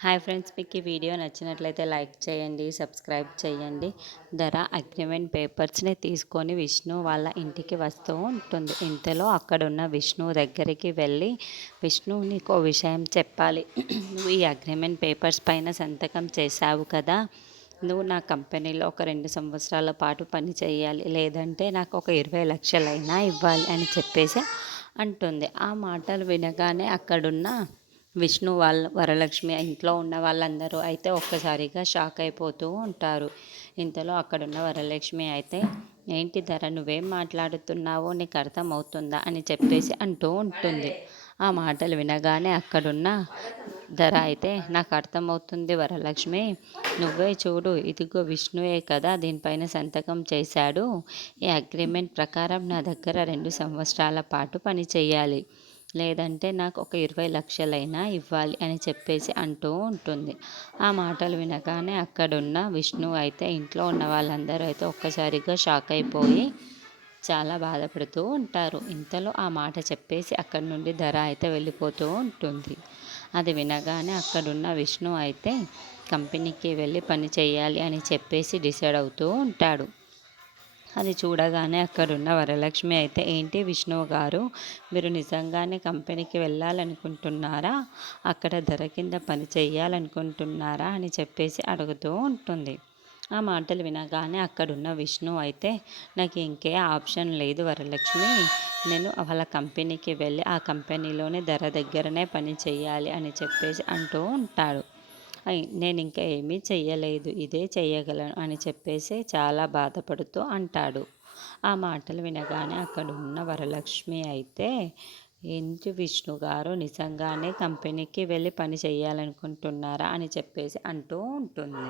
Hi friends, మీకు ఈ video నచ్చినట్లయితే లైక్ చేయండి, సబ్స్క్రైబ్ చేయండి. ధర అగ్రిమెంట్ పేపర్స్ని తీసుకొని విష్ణు వాళ్ళ ఇంటికి వస్తూ ఉంటుంది. ఇంతలో అక్కడున్న విష్ణు దగ్గరికి వెళ్ళి, విష్ణు నీకు విషయం చెప్పాలి. నువ్వు ఈ అగ్రిమెంట్ పేపర్స్ పైన సంతకం చేశావు కదా, నువ్వు నా కంపెనీలో ఒక 2 సంవత్సరాల పాటు పని చేయాలి, లేదంటే నాకు ఒక 20 లక్షలైనా ఇవ్వాలి అని చెప్పేసి అంటుంది. ఆ మాటలు వినగానే అక్కడున్న విష్ణు వాళ్ళ వరలక్ష్మి ఇంట్లో ఉన్న వాళ్ళందరూ అయితే ఒక్కసారిగా షాక్ అయిపోతూ ఉంటారు. ఇంతలో అక్కడున్న వరలక్ష్మి అయితే, ఏంటి ధర, నువ్వేం మాట్లాడుతున్నావో నీకు అర్థమవుతుందా అని చెప్పేసి అంటూ ఉంటుంది. ఆ మాటలు వినగానే అక్కడున్న ధర అయితే, నాకు అర్థమవుతుంది వరలక్ష్మి, నువ్వే చూడు, ఇదిగో విష్ణువే కదా దీనిపైన సంతకం చేశాడు. ఈ అగ్రిమెంట్ ప్రకారం నా దగ్గర 2 సంవత్సరాల పాటు పని చేయాలి, లేదంటే నాకు ఒక 20 లక్షలైనా ఇవ్వాలి అని చెప్పేసి అంటూ ఉంటుంది. ఆ మాటలు వినగానే అక్కడున్న విష్ణు అయితే, ఇంట్లో ఉన్న వాళ్ళందరూ అయితే ఒక్కసారిగా షాక్ అయిపోయి చాలా బాధపడుతూ ఉంటారు. ఇంతలో ఆ మాట చెప్పేసి అక్కడి నుండి ధర అయితే వెళ్ళిపోతూ ఉంటుంది. అది వినగానే అక్కడున్న విష్ణు అయితే కంపెనీకి వెళ్ళి పని చేయాలి అని చెప్పేసి డిసైడ్ అవుతూ ఉంటాడు. అది చూడగానే అక్కడున్న వరలక్ష్మి అయితే, ఏంటి విష్ణువు గారు, మీరు నిజంగానే కంపెనీకి వెళ్ళాలనుకుంటున్నారా, అక్కడ ధర కింద పని చేయాలనుకుంటున్నారా అని చెప్పేసి అడుగుతూ ఉంటుంది. ఆ మాటలు వినగానే అక్కడున్న విష్ణు అయితే, నాకు ఇంకే ఆప్షన్ లేదు వరలక్ష్మి, నేను వాళ్ళ కంపెనీకి వెళ్ళి ఆ కంపెనీలోనే ధర దగ్గరనే పని చేయాలి అని చెప్పేసి అంటూ ఉంటాడు. నేను ఇంకా ఏమీ చెయ్యలేదు, ఇదే చెయ్యగలను అని చెప్పేసి చాలా బాధపడుతూ అంటాడు. ఆ మాటలు వినగానే అక్కడున్న వరలక్ష్మి అయితే, ఏంటి విష్ణు గారు, నిజంగానే కంపెనీకి వెళ్ళి పని చేయాలనుకుంటున్నారా అని చెప్పేసి అంటూ ఉంటుంది.